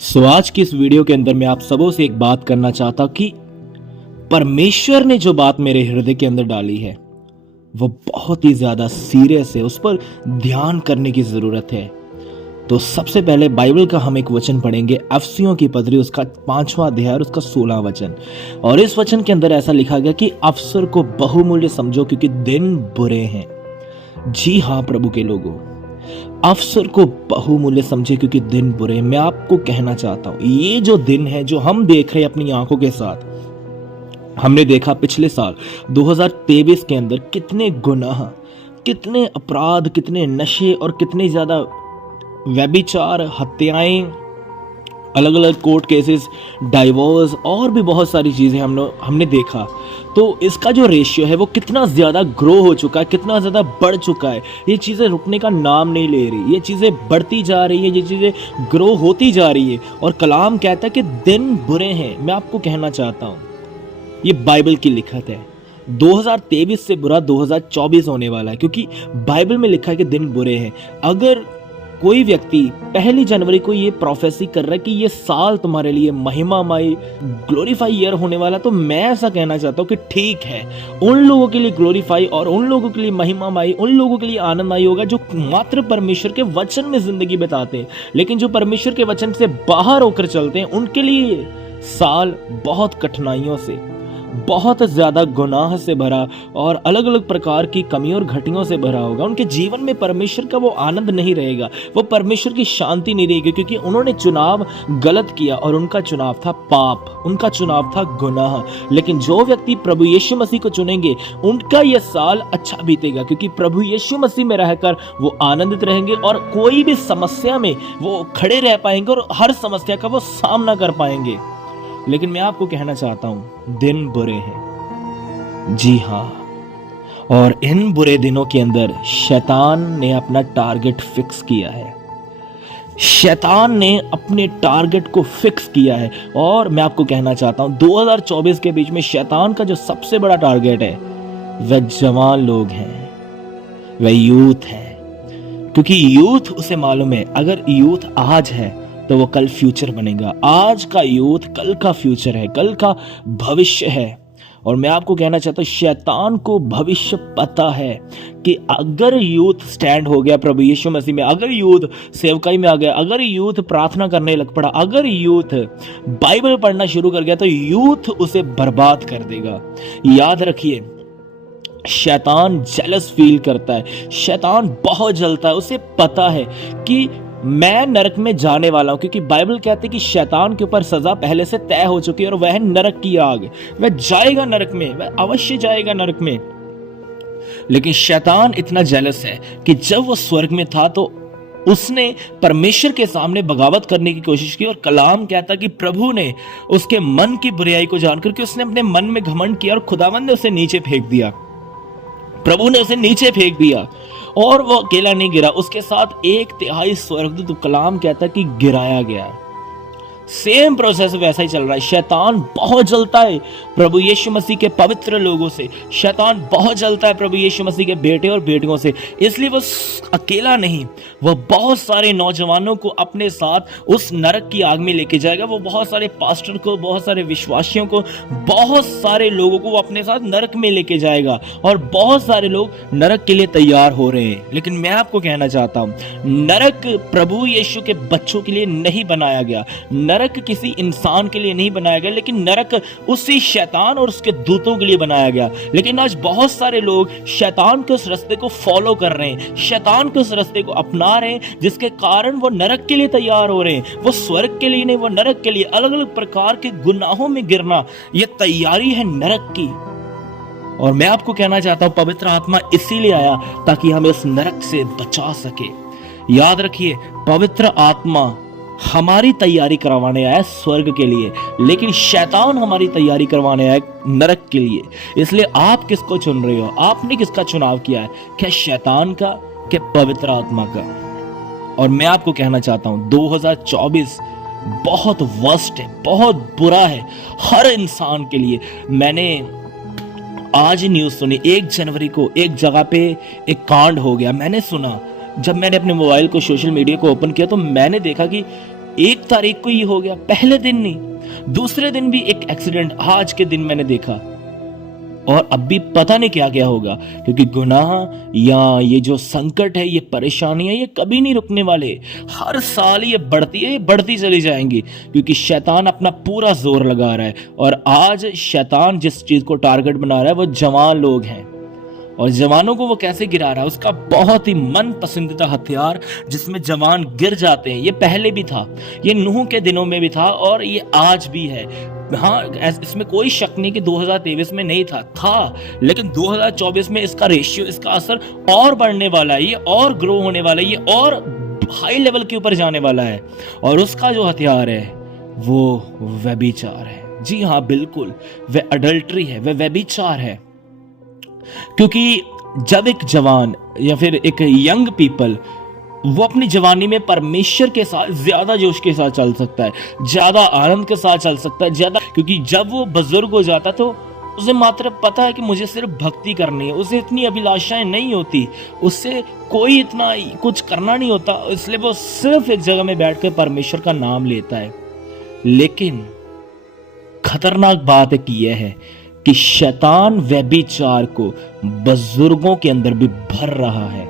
आज की इस वीडियो के अंदर मैं आप सबों से एक बात करना चाहता कि परमेश्वर ने जो बात मेरे हृदय के अंदर डाली है वो बहुत ही ज्यादा सीरियस है। उस पर ध्यान करने की जरूरत है। तो सबसे पहले बाइबल का हम एक वचन पढ़ेंगे, अफसियों की पत्री उसका 5वां अध्याय और उसका 16वां वचन। और इस वचन के अंदर ऐसा लिखा गया कि अवसर को बहुमूल्य समझो क्योंकि दिन बुरे हैं। जी हाँ प्रभु के लोगों, अवसर को बहुमूल्य समझे क्योंकि दिन बुरे हैं। मैं आपको कहना चाहता हूं ये जो दिन है जो हम देख रहे हैं अपनी आंखों के साथ, हमने देखा पिछले साल 2023 के अंदर कितने गुनाह, कितने अपराध, कितने नशे और कितने ज्यादा व्यभिचार, हत्याएं, अलग अलग कोर्ट केसेस, डाइवोर्स और भी बहुत सारी चीजें हमने देखा। तो इसका जो रेशियो है वो कितना ज्यादा ग्रो हो चुका है, कितना ज्यादा बढ़ चुका है। ये चीजें रुकने का नाम नहीं ले रही, ये चीजें बढ़ती जा रही है, ये चीजें ग्रो होती जा रही है। और कलाम कहता है कि दिन बुरे हैं। मैं आपको कहना चाहता हूं ये बाइबल की लिखत है। 2023 से बुरा 2024 होने वाला है क्योंकि बाइबल में लिखा है कि दिन बुरे हैं। अगर कोई व्यक्ति 1 जनवरी को ये प्रोफेसी कर रहा है कि ये साल तुम्हारे लिए महिमामय ग्लोरीफाई ईयर होने वाला, तो मैं ऐसा कहना चाहता हूँ कि ठीक है, उन लोगों के लिए ग्लोरीफाई और उन लोगों के लिए महिमामय, उन लोगों के लिए आनंदमय होगा जो मात्र परमेश्वर के वचन में जिंदगी बिताते हैं। लेकिन जो परमेश्वर के वचन से बाहर होकर चलते हैं उनके लिए साल बहुत कठिनाइयों से, बहुत ज्यादा गुनाह से भरा और अलग अलग प्रकार की कमियों और घटियों से भरा होगा। उनके जीवन में परमेश्वर का वो आनंद नहीं रहेगा, वो परमेश्वर की शांति नहीं रहेगी क्योंकि उन्होंने चुनाव गलत किया और उनका चुनाव था पाप, उनका चुनाव था गुनाह। लेकिन जो व्यक्ति प्रभु यीशु मसीह को चुनेंगे उनका यह साल अच्छा बीतेगा क्योंकि प्रभु यीशु मसीह में रहकर वो आनंदित रहेंगे और कोई भी समस्या में वो खड़े रह पाएंगे और हर समस्या का वो सामना कर पाएंगे। लेकिन मैं आपको कहना चाहता हूं दिन बुरे हैं। जी हां, और इन बुरे दिनों के अंदर शैतान ने अपना टारगेट फिक्स किया है। शैतान ने अपने टारगेट को फिक्स किया है। और मैं आपको कहना चाहता हूं 2024 के बीच में शैतान का जो सबसे बड़ा टारगेट है वह जवान लोग हैं, वह यूथ है। क्योंकि यूथ उसे मालूम है अगर यूथ आज है तो वो कल फ्यूचर बनेगा। आज का यूथ कल का फ्यूचर है, कल का भविष्य है। और मैं आपको कहना चाहता हूं शैतान को भविष्य पता है कि अगर यूथ स्टैंड हो गया प्रभु यीशु मसीह में, अगर यूथ सेवकाई में आ गया, अगर यूथ प्रार्थना करने लग पड़ा, अगर यूथ बाइबल पढ़ना शुरू कर गया तो यूथ उसे बर्बाद कर देगा। याद रखिए, शैतान जेलस फील करता है, शैतान बहुत जलता है। उसे पता है कि मैं नरक में जाने वाला हूं क्योंकि बाइबल कहती है कि शैतान के ऊपर सजा पहले से तय हो चुकी है और वह नरक की आग। वह जाएगा नरक में, वह अवश्य जाएगा नरक में। लेकिन शैतान इतना जेलस है कि जब वो स्वर्ग में था तो उसने परमेश्वर के सामने बगावत करने की कोशिश की। और कलाम कहता कि प्रभु ने उसके मन की बुराई को जानकर कि उसने अपने मन में घमंड किया और खुदावंद ने उसे नीचे फेंक दिया। प्रभु ने उसे नीचे फेंक दिया और वो अकेला नहीं गिरा, उसके साथ 1/3 स्वर्गदूत, कलाम कहता कि गिराया गया। सेम प्रोसेस वैसा ही चल रहा है। शैतान बहुत जलता है प्रभु यीशु मसीह के पवित्र लोगों से, शैतान बहुत जलता है प्रभु यीशु मसीह के बेटे और बेटियों से। इसलिए वो अकेला नहीं, वह बहुत सारे नौजवानों को अपने साथ उस नरक की आग में लेके जाएगा। वो बहुत सारे पास्टर को, बहुत सारे विश्वासियों को, बहुत सारे लोगों को वो अपने साथ नरक में लेके जाएगा और बहुत सारे लोग नरक के लिए तैयार हो रहे हैं। लेकिन मैं आपको कहना चाहता हूं नरक प्रभु यीशु के बच्चों के लिए नहीं बनाया गया, नरक किसी इंसान के लिए नहीं बनाया गया, लेकिन नरक उसी शैतान और उसके दूतों के लिए बनाया गया। लेकिन आज बहुत सारे लोग शैतान के उस रास्ते को फॉलो कर रहे हैं, शैतान के उस रास्ते को अपना रहे हैं, जिसके कारण वो नरक के लिए तैयार हो रहे हैं। वो स्वर्ग के लिए नहीं, वो नरक के लिए, अलग अलग प्रकार के गुनाहों में गिरना, ये तैयारी है नरक की। और मैं आपको कहना चाहता हूं पवित्र आत्मा इसीलिए आया ताकि हमें उस नरक से बचा सके। याद रखिए, पवित्र आत्मा हमारी तैयारी करवाने आया स्वर्ग के लिए, लेकिन शैतान हमारी तैयारी करवाने आया नरक के लिए। इसलिए आप किसको चुन रहे हो? आपने किसका चुनाव किया है? क्या शैतान का, क्या पवित्र आत्मा का? और मैं आपको कहना चाहता हूं 2024 बहुत वर्स्ट है, बहुत बुरा है हर इंसान के लिए। मैंने आज न्यूज सुनी, 1 जनवरी को एक जगह पे एक कांड हो गया। मैंने सुना, जब मैंने अपने मोबाइल को, सोशल मीडिया को ओपन किया तो मैंने देखा कि 1 तारीख को ये हो गया, पहले दिन नहीं, दूसरे दिन भी एक एक्सीडेंट आज के दिन मैंने देखा। और अब भी पता नहीं क्या क्या होगा, क्योंकि गुनाह या ये जो संकट है, ये परेशानियां, ये कभी नहीं रुकने वाले। हर साल ये बढ़ती है, ये बढ़ती चली जाएंगी, क्योंकि शैतान अपना पूरा जोर लगा रहा है। और आज शैतान जिस चीज को टारगेट बना रहा है वो जवान लोग हैं। और जवानों को वो कैसे गिरा रहा है, उसका बहुत ही मन पसंदीदा हथियार जिसमें जवान गिर जाते हैं। ये पहले भी था, ये नूह के दिनों में भी था और ये आज भी है। हाँ, इसमें कोई शक नहीं कि 2023 में नहीं था, लेकिन 2024 में इसका रेशियो, इसका असर और बढ़ने वाला है, ये और ग्रो होने वाला है, ये और हाई लेवल के ऊपर जाने वाला है। और उसका जो हथियार है वो व्यभिचार है। जी हाँ, बिल्कुल, वह अडल्ट्री है, वह व्यभिचार है। क्योंकि जब एक जवान या फिर एक यंग पीपल वो अपनी जवानी में परमेश्वर के साथ ज्यादा जोश के साथ चल सकता है, ज्यादा आनंद के साथ चल सकता है, ज्यादा, क्योंकि जब वो बुजुर्ग हो जाता तो उसे मात्र पता है कि मुझे सिर्फ भक्ति करनी है, उसे इतनी अभिलाषाएं नहीं होती, उससे कोई इतना कुछ करना नहीं होता, इसलिए वो सिर्फ एक जगह में बैठकर परमेश्वर का नाम लेता है। लेकिन खतरनाक बात एक यह है कि शैतान व्यभिचार को बुजुर्गों के अंदर भी भर रहा है।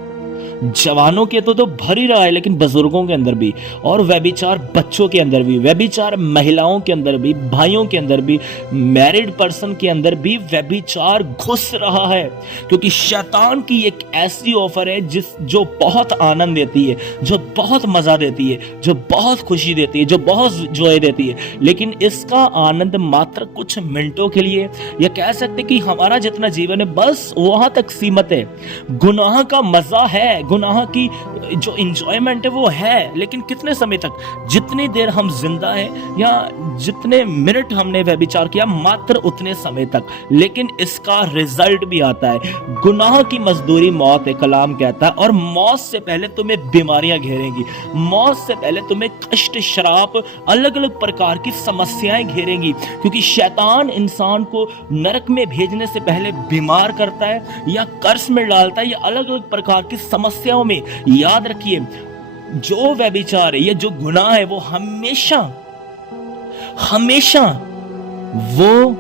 जवानों के तो भर ही रहा है, लेकिन बुजुर्गों के अंदर भी, और व्यभिचार बच्चों के अंदर भी, व्यभिचार महिलाओं के अंदर भी, भाइयों के अंदर भी, मैरिड पर्सन के अंदर भी व्यभिचार घुस रहा है। क्योंकि शैतान की एक ऐसी ऑफर है जो बहुत आनंद देती है, जो बहुत मजा देती है, जो बहुत खुशी देती है, जो बहुत जॉय देती है, लेकिन इसका आनंद मात्र कुछ मिनटों के लिए, या कह सकते कि हमारा जितना जीवन है बस वहां तक सीमित है। गुनाह का मजा है, गुनाह की जो एंजॉयमेंट है वो है, लेकिन कितने समय तक, जितनी देर हम जिंदा हैं या जितने मिनट हमने व्यभिचार किया, मात्र उतने समय तक। लेकिन इसका रिजल्ट भी आता है। गुनाह की मजदूरी मौत है, कलाम कहता है, और मौत से पहले तुम्हें बीमारियां घेरेंगी, मौत से पहले तुम्हें कष्ट, श्राप, अलग अलग प्रकार की समस्याएं घेरेंगी। क्योंकि शैतान इंसान को नरक में भेजने से पहले बीमार करता है या कर्स में डालता है या अलग अलग प्रकार की समस्याओं में। याद रखिए, जो व्यभिचार है, ये जो गुनाह है, वो हमेशा वो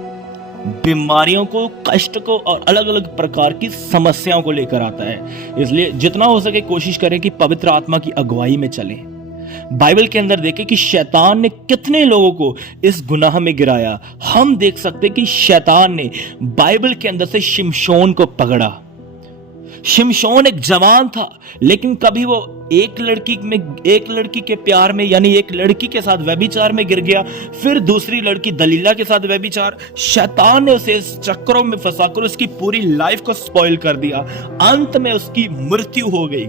बीमारियों को, कष्ट को और अलग अलग प्रकार की समस्याओं को लेकर आता है। इसलिए जितना हो सके कोशिश करें कि पवित्र आत्मा की अगुवाई में चलें। बाइबल के अंदर देखें कि शैतान ने कितने लोगों को इस गुनाह में गिराया। हम देख सकते कि शैतान ने बाइबल के अंदर से शिमशोन को पकड़ा। शिमशोन एक जवान था, लेकिन कभी वो एक लड़की के प्यार में, यानी एक लड़की के साथ व्यभिचार में गिर गया, फिर दूसरी लड़की दलीला के साथ व्यभिचार। शैतान ने उसे इस चक्रों में फंसाकर उसकी पूरी लाइफ को स्पॉइल कर दिया। अंत में उसकी मृत्यु हो गई।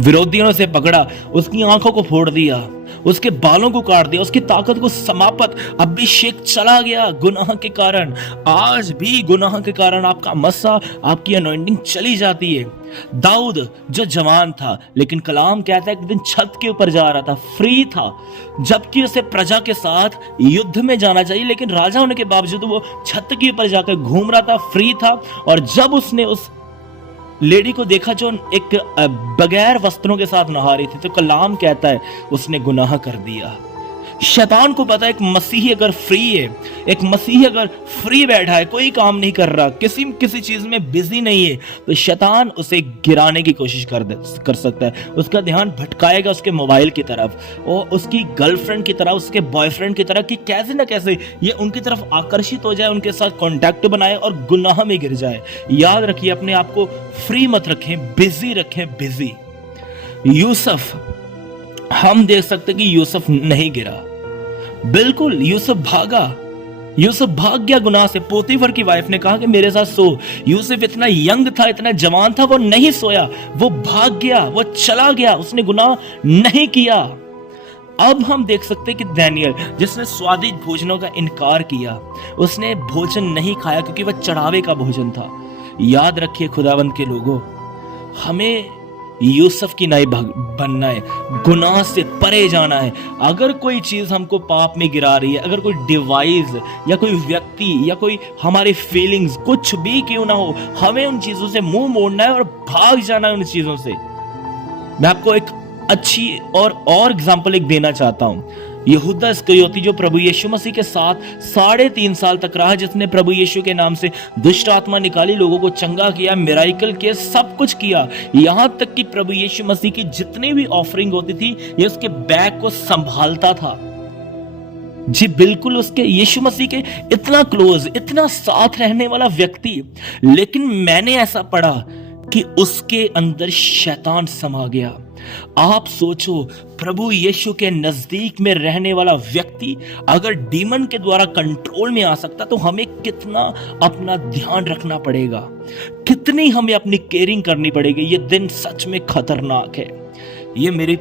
विरोधियों से पकड़ा, उसकी आंखों को फोड़ दिया, उसके बालों को काट दिया, उसकी ताकत को समाप्त, अभिषेक चला गया गुनाह के कारण। आज भी गुनाह के कारण आपका मस्सा, आपकी अनॉइंटिंग चली जाती है। दाऊद जो जवान था, लेकिन कलाम कहता है कि दिन छत के ऊपर जा रहा था, फ्री था, जबकि उसे प्रजा के साथ युद्ध में जाना चाहिए, लेकिन राजा होने के बावजूद वो छत के ऊपर जाकर घूम रहा था, फ्री था। और जब उसने उस लेडी को देखा जो एक बगैर वस्त्रों के साथ नहा रही थी, तो कलाम कहता है उसने गुनाह कर दिया। शैतान को पता है एक मसीही अगर फ्री है, एक मसीही अगर फ्री बैठा है, कोई काम नहीं कर रहा, किसी चीज में बिजी नहीं है, तो शैतान उसे गिराने की कोशिश कर सकता है। उसका ध्यान भटकाएगा उसके मोबाइल की तरफ और उसकी गर्लफ्रेंड की तरफ, उसके बॉयफ्रेंड की तरफ, कि कैसे ना कैसे ये उनकी तरफ आकर्षित हो जाए, उनके साथ कॉन्टैक्ट बनाए और गुनाह में गिर जाए। याद रखिए, अपने आप को फ्री मत रखें, बिजी रखें, बिजी। यूसुफ, हम देख सकते कि यूसुफ नहीं गिरा, बिल्कुल यूसुफ भाग गया गुनाह से। पोतीफर की वाइफ ने कहा कि मेरे साथ सो। यूसुफ इतना यंग था, इतना जवान था, वो नहीं सोया, वो भाग गया, वो चला गया, उसने गुनाह नहीं किया। अब हम देख सकते कि दानियल, जिसने स्वादिष्ट भोजनों का इनकार किया, उसने भोजन नहीं खाया क्योंकि वह चढ़ावे का भोजन था। याद रखिए खुदावंद के लोगों, हमें यूसुफ की नाई बनना है, गुनाह से परे जाना है। अगर कोई चीज हमको पाप में गिरा रही है, अगर कोई डिवाइस या कोई व्यक्ति या कोई हमारी फीलिंग्स, कुछ भी क्यों ना हो, हमें उन चीजों से मुंह मोड़ना है और भाग जाना है उन चीजों से। मैं आपको एक अच्छी और एग्जांपल एक देना चाहता हूं। यहूदा इस्करियोती जो प्रभु यीशु मसीह के साथ 3.5 साल तक रहा, जिसने प्रभु यीशु के नाम से दुष्ट आत्मा निकाली, लोगों को चंगा किया, मिराइकल किए, सब कुछ किया, यहां तक कि प्रभु यीशु मसीह की जितनी भी ऑफरिंग होती थी ये उसके बैग को संभालता था। जी बिल्कुल, उसके यीशु मसीह के इतना क्लोज, इतना साथ रहने वाला व्यक्ति, लेकिन मैंने ऐसा पढ़ा कि उसके अंदर शैतान समा गया। आप सोचो, प्रभु यीशु के नजदीक में रहने वाला व्यक्ति अगर डीमन के द्वारा कंट्रोल में आ सकता, तो हमें कितना अपना ध्यान रखना पड़ेगा, कितनी हमें अपनी केयरिंग करनी पड़ेगी। ये दिन सच में खतरनाक है। ये मेरे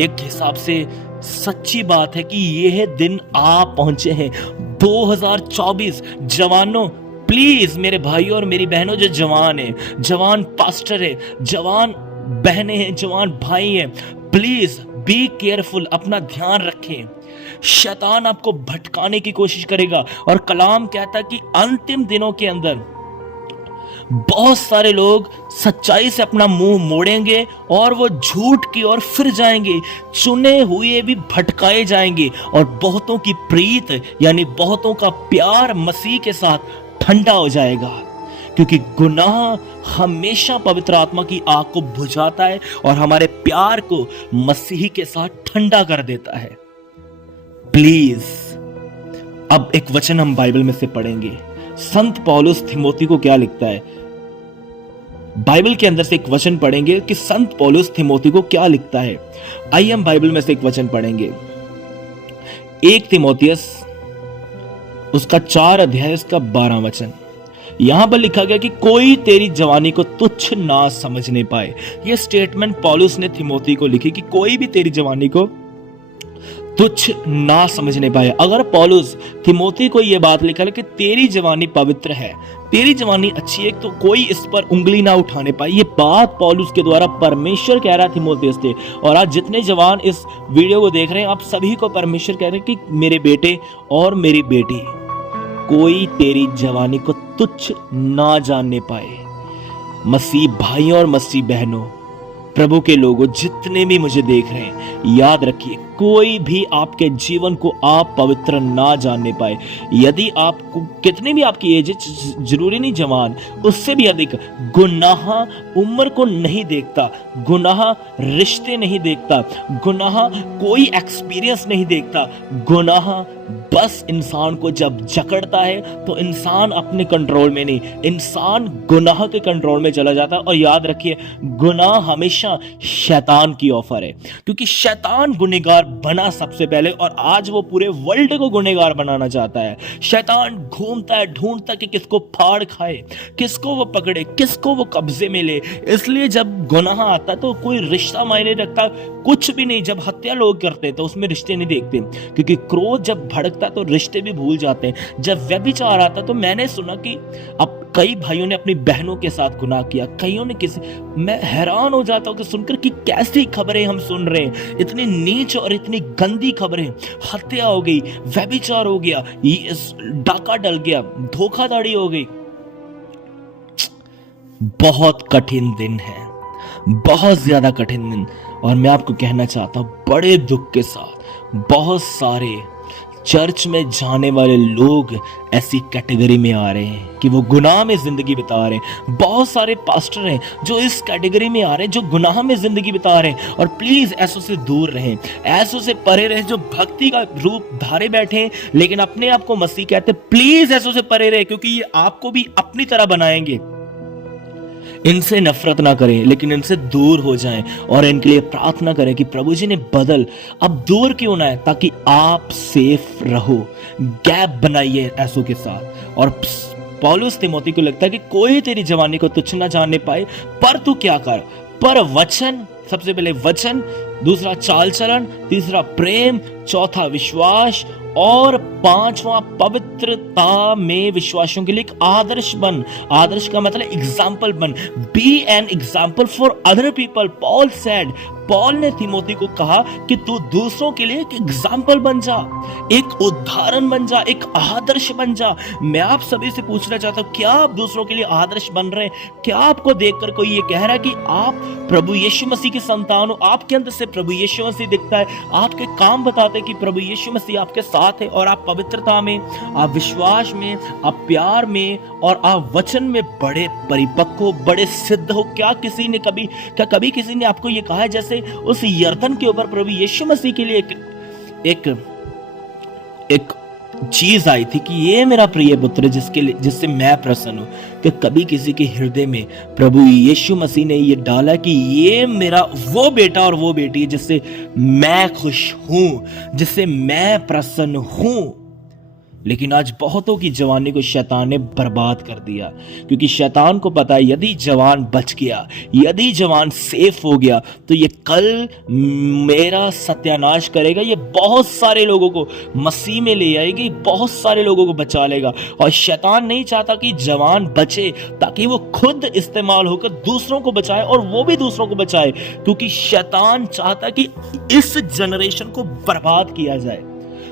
एक हिसाब से सच्ची बात है कि यह दिन आ पहुंचे हैं। 2024 जवानों, प्लीज मेरे भाइयों और मेरी बहनों जो जवान है, जवान पास्टर है, जवान बहनें हैं, जवान भाई हैं, प्लीज बी केयरफुल, अपना ध्यान रखें। शैतान आपको भटकाने की कोशिश करेगा, और कलाम कहता है कि अंतिम दिनों के अंदर बहुत सारे लोग सच्चाई से अपना मुंह मोड़ेंगे और वो झूठ की ओर फिर जाएंगे, चुने हुए भी भटकाए जाएंगे, और बहुतों की प्रीत यानी बहुतों का प्यार मसीह के साथ ठंडा हो जाएगा, क्योंकि गुनाह हमेशा पवित्र आत्मा की आग को बुझाता है और हमारे प्यार को मसीह के साथ ठंडा कर देता है। प्लीज, अब एक वचन हम बाइबल में से पढ़ेंगे। संत पौलुस थिमोथी को क्या लिखता है, बाइबल के अंदर से एक वचन पढ़ेंगे कि संत पौलुस थिमोथी को क्या लिखता है। आइए हम बाइबल में से एक वचन पढ़ेंगे। 1 तीमुथियुस उसका 4 अध्याय उसका 12 वचन। यहां पर लिखा गया कि कोई तेरी जवानी को तुच्छ ना समझने पाए। यह स्टेटमेंट पौलुस ने थिमोथी को लिखी कि कोई भी तेरी जवानी को तुच्छ ना समझने पाए। अगर पौलुस थिमोथी को यह बात लिखा है कि तेरी जवानी पवित्र है, तेरी जवानी अच्छी है, तो कोई इस पर उंगली ना उठाने पाए। ये बात पौलुस के द्वारा परमेश्वर कह रहा है थिमोथियुस से। और आज जितने जवान इस वीडियो को देख रहे हैं, आप सभी को परमेश्वर कह रहे हैं कि मेरे बेटे और मेरी बेटी, कोई तेरी जवानी को तुच्छ ना जानने पाए। मसीह भाइयों और मसीह बहनों, प्रभु के लोगों, जितने भी मुझे देख रहे हैं, याद रखिए, कोई भी आपके जीवन को आप पवित्र ना जानने पाए। यदि आप कितने भी आपकी एज, जरूरी नहीं जवान, उससे भी अधिक, गुनाह उम्र को नहीं देखता, गुनाह रिश्ते नहीं देखता, गुनाह कोई एक्सपीरियंस नहीं देखता। गुनाह बस इंसान को जब जकड़ता है तो इंसान अपने कंट्रोल में नहीं, इंसान गुनाह के कंट्रोल में चला जाता है। और याद रखिए, गुनाह हमेशा शैतान की ऑफर है, क्योंकि शैतान गुनहगार बना सबसे पहले, और आज वो पूरे वर्ल्ड को गुनहगार बनाना चाहता है। शैतान घूमता है, ढूंढता कि किसको फाड़ खाए, किसको वो पकड़े, किसको वो कब्जे में ले। इसलिए जब गुनाह आता है तो कोई रिश्ता मायने रखता, कुछ भी नहीं। जब हत्या लोग करते हैं तो उसमें रिश्ते नहीं देखते, क्योंकि क्रोध जब भड़कता तो रिश्ते भी भूल जाते हैं। जब व्यभिचार आता तो मैंने सुना कि अब कई भाइयों ने अपनी बहनों के साथ गुनाह किया, कईयों ने किसी, मैं हैरान हो जाता हूं कि सुनकर कि कैसी खबरें हम सुन रहे हैं, इतनी नीच और इतनी गंदी खबरें। हत्या हो गई, व्यभिचार हो गया, डाका डल गया, धोखाधड़ी हो गई। बहुत कठिन दिन है, बहुत ज्यादा कठिन दिन। और मैं आपको कहना चाहता हूं बड़े दुख के साथ, बहुत सारे चर्च में जाने वाले लोग ऐसी कैटेगरी में आ रहे हैं कि वो गुनाह में जिंदगी बिता रहे हैं। बहुत सारे पास्टर हैं जो इस कैटेगरी में आ रहे हैं, जो गुनाह में जिंदगी बिता रहे हैं। और प्लीज ऐसों से दूर रहें, ऐसों से परे रहें जो भक्ति का रूप धारे बैठे हैं लेकिन अपने आप को मसीह कहते हैं। प्लीज ऐसों से परे रहें, क्योंकि ये आपको भी अपनी तरह बनाएंगे। इनसे नफरत ना करें, लेकिन इनसे दूर हो जाएं और इनके लिए प्रार्थना करें कि प्रभु जी ने बदल, अब दूर क्यों ना है, ताकि आप सेफ रहो। गैप बनाइए ऐसों के साथ। और पौलुस तिमोथी को लगता है कि कोई तेरी जवानी को तुच्छ ना जानने पाए, पर तू क्या कर, पर वचन, सबसे पहले वचन, दूसरा चाल चलन, तीसरा प्रेम, चौथा विश्वास, और पांचवा पवित्रता में विश्वासियों के लिए एक आदर्श बन। आदर्श का मतलब एग्जाम्पल बन। Be an example for other people. Paul said, Paul ने तीमोथी को कहा कि तू दूसरों के लिए एक एग्जाम्पल बन जा, एक उदाहरण बन जा, एक आदर्श बन जा। मैं आप सभी से पूछना चाहता हूं, क्या आप दूसरों के लिए आदर्श बन रहे हैं? क्या आपको देखकर कोई ये कह रहा है कि आप प्रभु यीशु मसीह के संतान हो, आपके अंदर से प्रभु यीशु मसीह दिखता है, आपके काम बताते हैं कि प्रभु यीशु मसीह आपके साथ है, और आप पवित्रता में, आप विश्वास में, आप प्यार में और आप वचन में बड़े परिपक्व हो, बड़े सिद्ध हो? क्या कभी किसी ने आपको ये कहा है जैसे उस यरदन के ऊपर प्रभु यीशु मसीह के लिए एक चीज आई थी कि ये मेरा प्रिय पुत्र जिससे मैं प्रसन्न हूं? कि कभी किसी के हृदय में प्रभु यीशु मसीह ने ये डाला कि ये मेरा वो बेटा और वो बेटी है जिससे मैं खुश हूं, जिससे मैं प्रसन्न हूं? लेकिन आज बहुतों की जवानी को शैतान ने बर्बाद कर दिया, क्योंकि शैतान को पता है यदि जवान बच गया, यदि जवान सेफ हो गया, तो ये कल मेरा सत्यानाश करेगा, ये बहुत सारे लोगों को मसीह में ले आएगी, बहुत सारे लोगों को बचा लेगा। और शैतान नहीं चाहता कि जवान बचे ताकि वो खुद इस्तेमाल होकर दूसरों को बचाए, और वो भी दूसरों को बचाए, क्योंकि शैतान चाहता कि इस जनरेशन को बर्बाद किया जाए।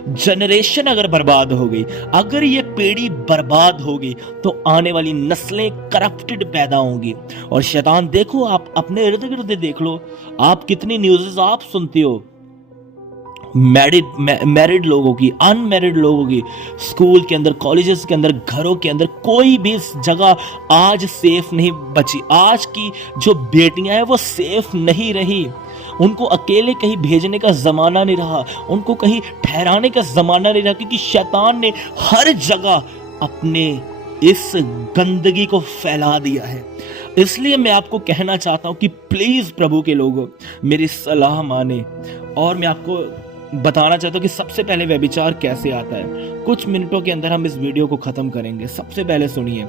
जनरेशन अगर बर्बाद हो गई, अगर ये पीढ़ी बर्बाद होगी, तो आने वाली नस्लें करप्टेड पैदा होंगी। और शैतान, देखो आप अपने इर्द गिर्द देख लो, आप कितनी न्यूज़ आप सुनते हो मैरिड लोगों की, अनमैरिड लोगों की, स्कूल के अंदर, कॉलेजेस के अंदर, घरों के अंदर, कोई भी जगह आज सेफ नहीं बची। आज की जो बेटियां हैं वो सेफ नहीं रही। उनको अकेले कहीं भेजने का ज़माना नहीं रहा, उनको कहीं ठहराने का ज़माना नहीं रहा, क्योंकि शैतान ने हर जगह अपने इस गंदगी को फैला दिया है। इसलिए मैं आपको कहना चाहता हूं कि प्लीज़ प्रभु के लोगों, मेरी सलाह माने। और मैं आपको बताना चाहता हूं कि सबसे पहले व्यभिचार कैसे आता है। कुछ मिनटों के अंदर हम इस वीडियो को खत्म करेंगे। सबसे पहले सुनिए,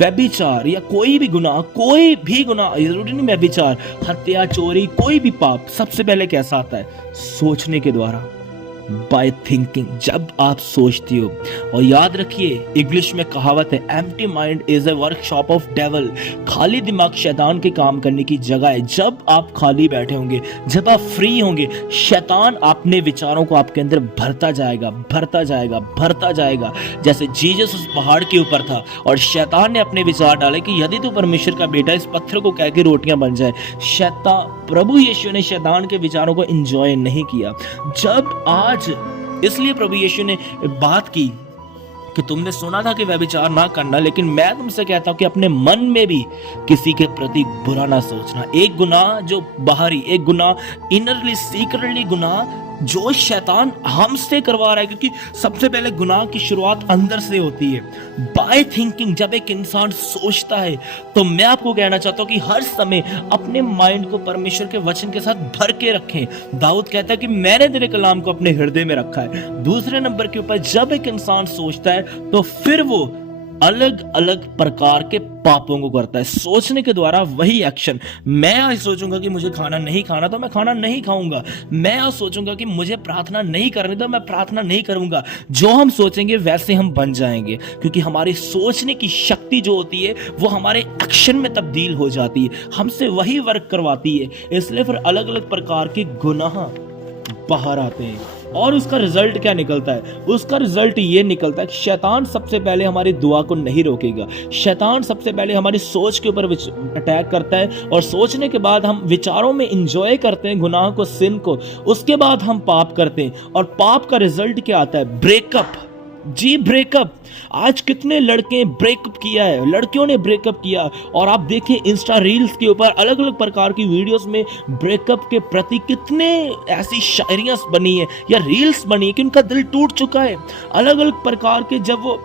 व्यभिचार या कोई भी गुनाह, जरूरी नहीं व्यभिचार, हत्या, चोरी, कोई भी पाप, सबसे पहले कैसा आता है? सोचने के द्वारा, बाय थिंकिंग। जब आप सोचती हो, और याद रखिए इंग्लिश में कहावत है, empty mind is a workshop of devil. खाली दिमाग शैतान के काम करने की जगह है। जब आप खाली बैठे होंगे, जब आप फ्री होंगे, शैतान अपने विचारों को आपके अंदर भरता जाएगा। जैसे जीसस उस पहाड़ के ऊपर था और शैतान ने अपने विचार डाले कि यदि तू परमेश्वर का बेटा, इस पत्थर को कह के रोटियां बन जाए। प्रभु यीशु ने शैतान के विचारों को एंजॉय नहीं किया। इसलिए प्रभु यीशु ने बात की कि तुमने सुना था कि व्यभिचार ना करना, लेकिन मैं तुमसे कहता हूं कि अपने मन में भी किसी के प्रति बुरा ना सोचना। एक गुनाह जो बाहरी, एक गुनाह इनरली, सीक्रेटली गुनाह जो शैतान हमसे करवा रहा है, क्योंकि सबसे पहले गुनाह की शुरुआत अंदर से होती है, बाय थिंकिंग। जब एक इंसान सोचता है, तो मैं आपको कहना चाहता हूं कि हर समय अपने माइंड को परमेश्वर के वचन के साथ भर के रखें। दाऊद कहता है कि मैंने तेरे कलाम को अपने हृदय में रखा है। दूसरे नंबर के ऊपर, जब एक इंसान सोचता है तो फिर वो अलग अलग प्रकार के पापों को करता है। सोचने के द्वारा वही एक्शन, मैं आज सोचूंगा कि मुझे खाना नहीं खाना, तो मैं खाना नहीं खाऊंगा। मैं आज सोचूंगा कि मुझे प्रार्थना नहीं करनी, तो मैं प्रार्थना नहीं करूंगा। जो हम सोचेंगे वैसे हम बन जाएंगे, क्योंकि हमारी सोचने की शक्ति जो होती है वो हमारे एक्शन में तब्दील हो जाती है, हमसे वही वर्क करवाती है। इसलिए फिर अलग अलग प्रकार के गुनाह बाहर आते हैं। और उसका रिजल्ट क्या निकलता है? उसका रिजल्ट ये निकलता है कि शैतान सबसे पहले हमारी दुआ को नहीं रोकेगा। शैतान सबसे पहले हमारी सोच के ऊपर अटैक करता है, और सोचने के बाद हम विचारों में एंजॉय करते हैं गुनाह को, सिन को। उसके बाद हम पाप करते हैं, और पाप का रिजल्ट क्या आता है? ब्रेकअप। जी, ब्रेकअप। आज कितने लड़के ब्रेकअप किया है, लड़कियों ने ब्रेकअप किया। और आप देखें इंस्टा रील्स के ऊपर अलग अलग प्रकार की वीडियोस में ब्रेकअप के प्रति कितने ऐसी शायरियां बनी है या रील्स बनी है कि उनका दिल टूट चुका है। अलग अलग प्रकार के जब वो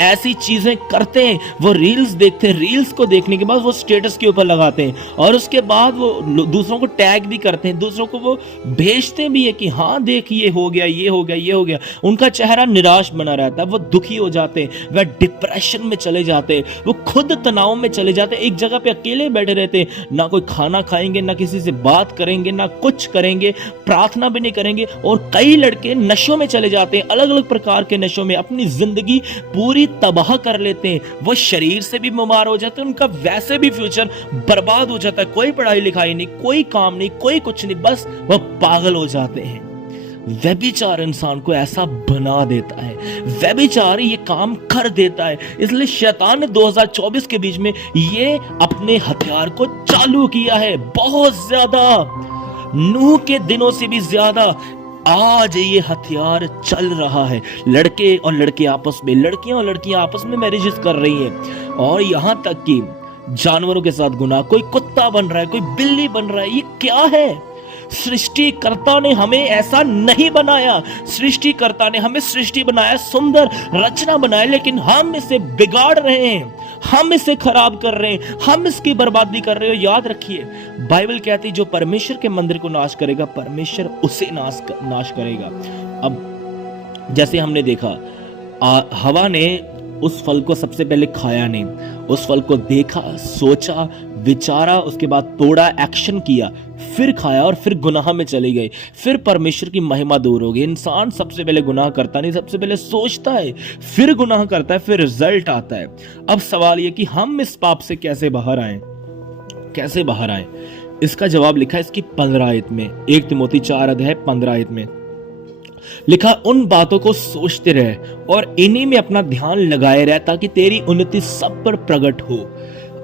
ऐसी चीजें करते हैं, वो रील्स देखते हैं, रील्स को देखने के बाद वो स्टेटस के ऊपर लगाते हैं, और उसके बाद वो दूसरों को टैग भी करते हैं, दूसरों को वो भेजते भी है कि हाँ देख ये हो गया। उनका चेहरा निराश बना रहता है, वो दुखी हो जाते हैं, वह डिप्रेशन में चले जाते हैं, वो खुद तनाव में चले जाते हैं, एक जगह पे अकेले बैठे रहते हैं, ना कोई खाना खाएंगे, ना किसी से बात करेंगे, ना कुछ करेंगे, प्रार्थना भी नहीं करेंगे। और कई लड़के नशों में चले जाते हैं, अलग अलग प्रकार के नशों में अपनी जिंदगी पूरी तबाह कर लेते हैं, वो शरीर से भी बीमार हो जाते हैं, उनका वैसे भी फ्यूचर बर्बाद हो जाता है, कोई पढ़ाई लिखाई नहीं, कोई काम नहीं, कोई कुछ नहीं, बस वह पागल हो जाते हैं। व्यभिचार इंसान को ऐसा बना देता है, व्यभिचार ये काम कर देता है। इसलिए शैतान ने 2024 के बीच में ये अपने हथियार को चालू किया है, बहुत ज्यादा, नूह के दिनों से भी ज्यादा आज ये हथियार चल रहा है। लड़के और लड़के आपस में, लड़कियां और लड़कियां आपस में मैरिजेस कर रही हैं, और यहां तक कि जानवरों के साथ गुनाह, कोई कुत्ता बन रहा है, कोई बिल्ली बन रहा है। ये क्या है? सृष्टिकर्ता ने हमें ऐसा नहीं बनाया। सृष्टिकर्ता ने हमें सृष्टि बनाया, सुंदर रचना बनाया, लेकिन हम इसे बिगाड़ रहे हैं, हम इसे खराब कर रहे हैं, हम इसकी बर्बादी कर रहे हो। याद रखिए, बाइबल कहती है जो परमेश्वर के मंदिर को नाश करेगा, परमेश्वर उसे नाश करेगा। अब जैसे हमने देखा, हवा ने उस फल को सबसे पहले खाया नहीं, उस फल को देखा, सोचा, विचारा, उसके बाद तोड़ा, एक्शन किया, फिर खाया और फिर गुनाह में चली गई, फिर परमेश्वर की महिमा दूर हो गई। इंसान सबसे पहले गुनाह करता नहीं, सबसे पहले सोचता है, फिर गुनाह करता है, फिर रिजल्ट आता है। अब सवाल ये कि हम इस पाप से कैसे बाहर आए, कैसे बाहर आए? इसका जवाब लिखा है इसकी 15 आयत में, 1 तिमोथी 4 अध्याय 15 आयत में लिखा, उन बातों को सोचते रहे और इन्हीं में अपना ध्यान लगाए रहे ताकि तेरी उन्नति सब पर प्रकट हो।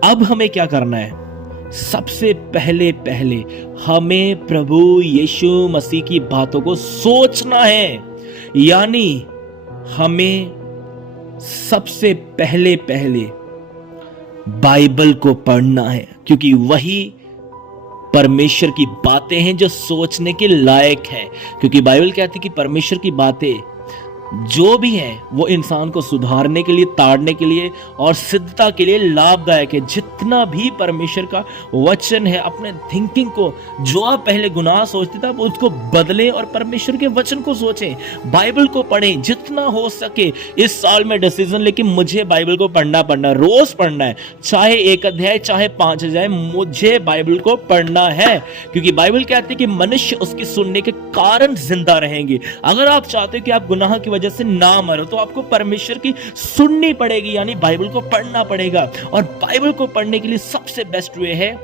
अब हमें क्या करना है? सबसे पहले हमें प्रभु यीशु मसीह की बातों को सोचना है, यानी हमें सबसे पहले बाइबल को पढ़ना है, क्योंकि वही परमेश्वर की बातें हैं जो सोचने के लायक है। क्योंकि बाइबल कहती है कि परमेश्वर की बातें जो भी है वो इंसान को सुधारने के लिए, ताड़ने के लिए और सिद्धता के लिए लाभदायक है। जितना भी परमेश्वर का वचन है, अपने थिंकिंग को, जो आप पहले गुनाह सोचते थे, उसको बदलें और परमेश्वर के वचन को सोचें, बाइबल को पढ़ें। जितना हो सके इस साल में डिसीजन लेके मुझे बाइबल को पढ़ना, रोज पढ़ना है, चाहे 1 अध्याय चाहे 5 अध्याय, मुझे बाइबल को पढ़ना है। क्योंकि बाइबल कहती है कि मनुष्य उसकी सुनने के कारण जिंदा रहेंगे। अगर आप चाहते हो कि आप गुनाह की वजह से ना मरो, तो आपको परमेश्वर की सुननी पड़ेगी, यानी बाइबल को पढ़ना पड़ेगा। और बाइबल को पढ़ने के लिए सबसे बेस्ट वे है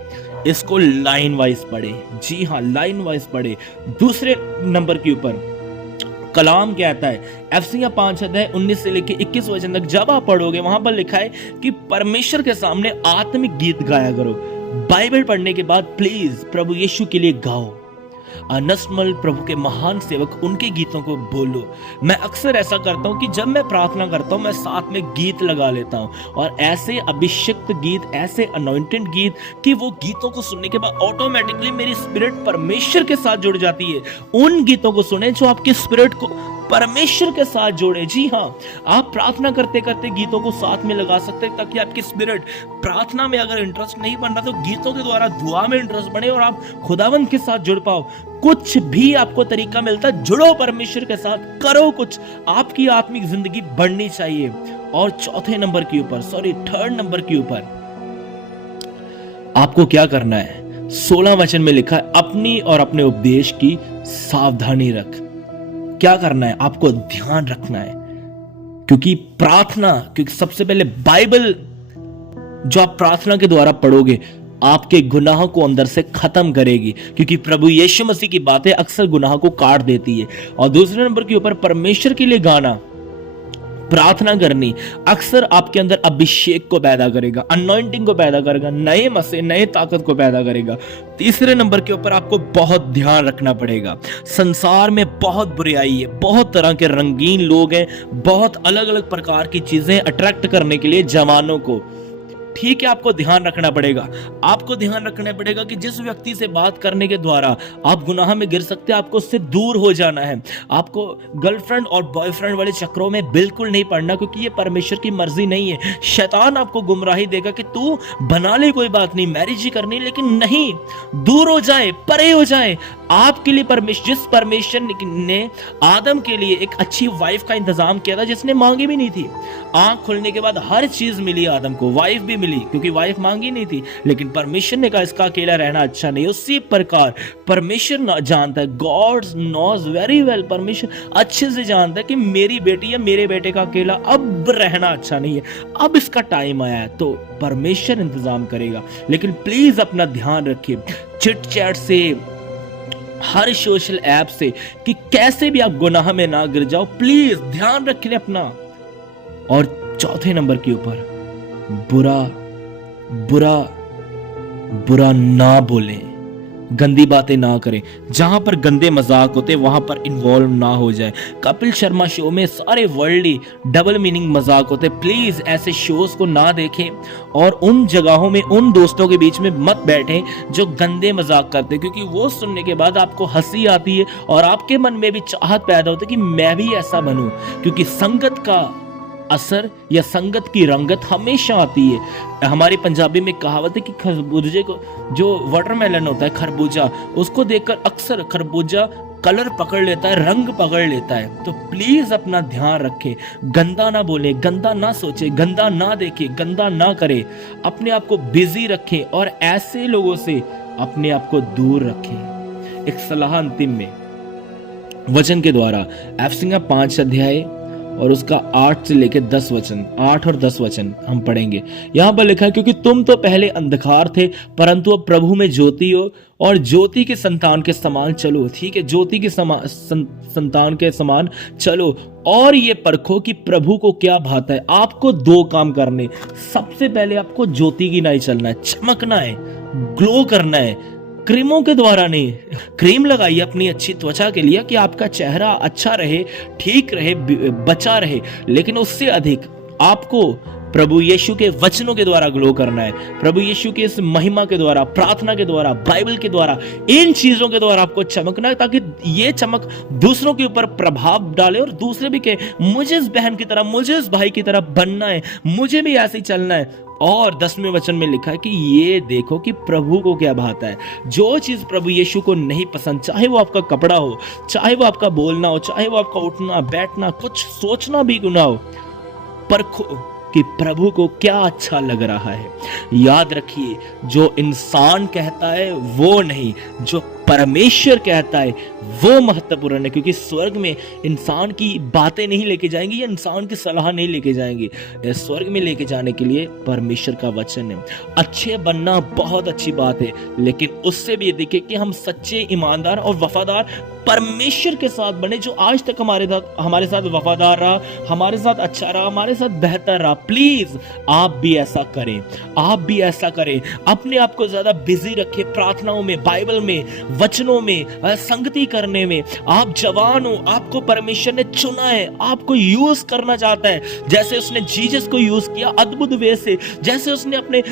इसको लाइन वाइज पढ़े। जी हां, लाइन वाइज पढ़े। दूसरे नंबर के ऊपर कलाम कहता है, एफएसियों 5 अध्याय 19 से लेकर 21 वचन तक जब आप पढ़ोगे, वहां पर लिखा है कि परमेश्वर के सामने आत्मिक गीत गाया करो। बाइबल पढ़ने के बाद प्लीज प्रभु यीशु के लिए गाओ। नस्मल प्रभु के महान सेवक, उनके गीतों को बोलो। मैं अक्सर ऐसा करता हूं कि जब मैं प्रार्थना करता हूं, मैं साथ में गीत लगा लेता हूं, और ऐसे अभिषिक्त गीत, ऐसे अनॉइंटेड गीत कि वो गीतों को सुनने के बाद ऑटोमेटिकली मेरी स्पिरिट परमेश्वर के साथ जुड़ जाती है। उन गीतों को सुने जो आपकी स्पिरिट को परमेश्वर के साथ जोड़े। जी हां, आप प्रार्थना करते करते गीतों को साथ में लगा सकते हैं, ताकि आपकी स्पिरिट प्रार्थना में अगर इंटरेस्ट नहीं बन रहा तो गीतों के द्वारा दुआ में इंटरेस्ट बने और आप खुदावंद के साथ जुड़ पाओ। कुछ भी आपको तरीका मिलता है, जुड़ो परमेश्वर के साथ, करो कुछ, आपकी आत्मिक जिंदगी बढ़नी चाहिए। और थर्ड नंबर के ऊपर आपको क्या करना है? 16 वचन में लिखा है, अपनी और अपने उपदेश की सावधानी रख। क्या करना है? आपको ध्यान रखना है, क्योंकि सबसे पहले बाइबल जो आप प्रार्थना के द्वारा पढ़ोगे, आपके गुनाहों को अंदर से खत्म करेगी, क्योंकि प्रभु यीशु मसीह की बातें अक्सर गुनाह को काट देती है। और दूसरे नंबर के ऊपर परमेश्वर के लिए गाना, प्रार्थना करनी अक्सर आपके अंदर अभिषेक को पैदा करेगा, अनॉइंटिंग को पैदा करेगा, नए मसे, नए ताकत को पैदा करेगा। तीसरे नंबर के ऊपर आपको बहुत ध्यान रखना पड़ेगा। संसार में बहुत बुराई है, बहुत तरह के रंगीन लोग हैं, बहुत अलग अलग प्रकार की चीजें अट्रैक्ट करने के लिए जवानों को। ठीक है, आपको ध्यान रखना पड़ेगा कि जिस व्यक्ति से बात करने के द्वारा आप गुनाह में गिर सकते हैं, आपको उससे दूर हो जाना है। आपको गर्लफ्रेंड और बॉयफ्रेंड वाले चक्रों में बिल्कुल नहीं पड़ना, क्योंकि ये परमेश्वर की मर्जी नहीं है। शैतान आपको गुमराही देगा कि तू बना ले, कोई बात नहीं, मैरिज ही करनी, लेकिन नहीं, दूर हो जाए, परे हो जाए। आपके लिए जिस परमेश्वर ने आदम के लिए एक अच्छी वाइफ का इंतजाम किया था, जिसने मांगी भी नहीं थी, आंख खुलने के बाद हर चीज मिली आदम को, वाइफ भी मिली क्योंकि वाइफ मांगी नहीं थी, लेकिन परमेश्वर ने कहा इसका अकेला रहना अच्छा नहीं। उसी प्रकार परमेश्वर जानता है, गॉड नोज वेरी वेल, परमेश्वर अच्छे से जानता है कि मेरी बेटी या मेरे बेटे का अकेला अब रहना अच्छा नहीं है, अब इसका टाइम आया है, तो परमेश्वर इंतजाम करेगा। लेकिन प्लीज अपना ध्यान रखिए चिट चैट से, हर सोशल ऐप से, कि कैसे भी आप गुनाह में ना गिर जाओ। प्लीज ध्यान रखें अपना। और चौथे नंबर के ऊपर बुरा बुरा बुरा ना बोलें, गंदी बातें ना करें। जहां पर गंदे मजाक होते वहां पर इन्वॉल्व ना हो जाए। कपिल शर्मा शो में सारे वर्ल्डली डबल मीनिंग मजाक होते, प्लीज ऐसे शोज को ना देखें और उन जगहों में उन दोस्तों के बीच में मत बैठें जो गंदे मजाक करते, क्योंकि वो सुनने के बाद आपको हंसी आती है और आपके मन में भी चाहत पैदा होती है कि मैं भी ऐसा बनूं, क्योंकि संगत का असर या संगत की रंगत हमेशा आती है। हमारी पंजाबी में कहावत है कि खरबूजे को, जो वाटरमेलन होता है खरबूजा, उसको देखकर अक्सर खरबूजा कलर पकड़ लेता है, रंग पकड़ लेता है। तो प्लीज अपना ध्यान रखें, गंदा ना बोले, गंदा ना सोचे, गंदा ना देखे, गंदा ना करे, अपने आप को बिजी रखें और ऐसे लोगों से अपने आप को दूर रखें। एक सलाह अंतिम में वचन के द्वारा, एफिसियों 5 अध्याय और उसका 8 से लेकर 10 वचन, 8 और 10 वचन हम पढ़ेंगे। यहां पर लिखा है, क्योंकि तुम तो पहले अंधकार थे परंतु अब प्रभु में ज्योति हो, और ज्योति के संतान के समान चलो। ठीक है, ज्योति के संतान के समान चलो और ये परखो कि प्रभु को क्या भाता है। आपको 2 काम करने, सबसे पहले आपको ज्योति की नहीं चलना है, चमकना है, ग्लो करना है, क्रीमों के द्वारा नहीं। क्रीम लगाइए अपनी अच्छी त्वचा के लिए कि आपका चेहरा अच्छा रहे, ठीक रहे, बचा रहे, लेकिन उससे अधिक आपको प्रभु यीशु के वचनों के द्वारा ग्लो करना है। प्रभु यीशु के इस महिमा के द्वारा, प्रार्थना के द्वारा, बाइबल के द्वारा, इन चीजों के द्वारा आपको चमकना है, ताकि ये चमक दूसरों के ऊपर प्रभाव डाले और दूसरे भी कहे मुझे इस बहन की तरह, मुझे इस भाई की तरह बनना है, मुझे भी ऐसे ही चलना है। और 10वें वचन में लिखा है कि ये देखो कि प्रभु को क्या भाता है। जो चीज प्रभु यीशु को नहीं पसंद, चाहे वो आपका कपड़ा हो, चाहे वो आपका बोलना हो, चाहे वो आपका उठना बैठना, कुछ सोचना भी गुनाह हो, परखो कि प्रभु को क्या अच्छा लग रहा है। याद रखिए, जो इंसान कहता है वो नहीं, जो परमेश्वर कहता है वो महत्वपूर्ण है, क्योंकि स्वर्ग में इंसान की बातें नहीं लेके जाएंगी या इंसान की सलाह नहीं लेके जाएंगी। स्वर्ग में लेके जाने के लिए परमेश्वर का वचन है। अच्छे बनना बहुत अच्छी बात है, लेकिन उससे भी ये देखिए कि हम सच्चे, ईमानदार और वफादार परमेश्वर के साथ बने, जो आज तक हमारे साथ वफादार रहा, हमारे साथ अच्छा रहा, हमारे साथ बेहतर रहा। प्लीज आप भी ऐसा करें, आप भी ऐसा करें। अपने आप को ज्यादा बिजी रखें प्रार्थनाओं में, बाइबल में, वचनों में, संगति करने में। आप जवान हो, आपको परमेश्वर ने चुना है, आपको यूज करना चाहता है, जैसे उसने जीसस को यूज किया अद्भुत वे से, जैसे उसने अपने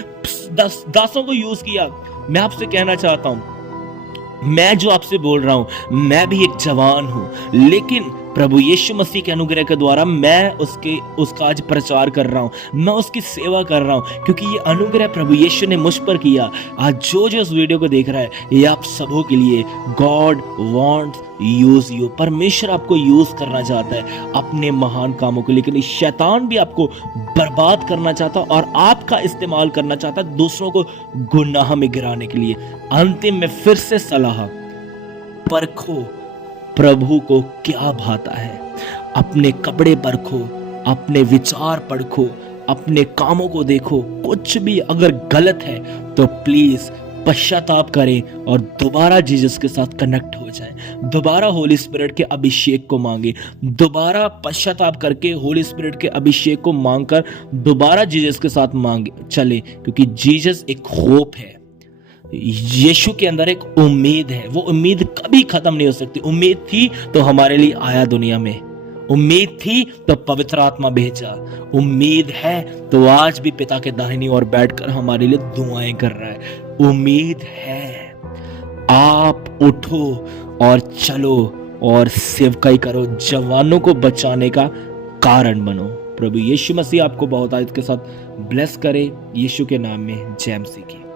दासों को यूज किया। मैं आपसे कहना चाहता हूं, मैं जो आपसे बोल रहा हूं, मैं भी एक जवान हूं, लेकिन प्रभु यीशु मसीह के अनुग्रह के द्वारा मैं उसका आज प्रचार कर रहा हूं, मैं उसकी सेवा कर रहा हूं, क्योंकि ये अनुग्रह प्रभु यीशु ने मुझ पर किया। आज जो इस वीडियो को देख रहा है, ये आप सबों के लिए। गॉड वांट्स यूज यू, परमेश्वर आपको यूज करना चाहता है अपने महान कामों के लिए, लेकिन शैतान भी आपको बर्बाद करना चाहता है और आपका इस्तेमाल करना चाहता है दूसरों को गुनाह में गिराने के लिए। अंतिम में फिर से सलाह, परखो प्रभु को क्या भाता है। अपने कपड़े परखो, अपने विचार परखो, अपने कामों को देखो। कुछ भी अगर गलत है तो प्लीज पश्चाताप करें और दोबारा जीसस के साथ कनेक्ट हो जाएं, दोबारा होली स्पिरिट के अभिषेक को मांगे, दोबारा पश्चाताप करके होली स्पिरिट के अभिषेक को मांगकर दोबारा जीसस के साथ मांगे चले, क्योंकि जीसस एक होप है। यीशु के अंदर एक उम्मीद है, वो उम्मीद कभी खत्म नहीं हो सकती। उम्मीद थी तो हमारे लिए आया दुनिया में, उम्मीद थी तो पवित्र आत्मा भेजा, उम्मीद है तो आज भी पिता के दाहिनी ओर बैठकर हमारे लिए दुआएं कर रहा है। उम्मीद है, आप उठो और चलो और सेवकाई करो, जवानों को बचाने का कारण बनो। प्रभु यीशु मसीह आपको बहुत आयत के साथ ब्लेस करे। यीशु के नाम में जय मसीह की।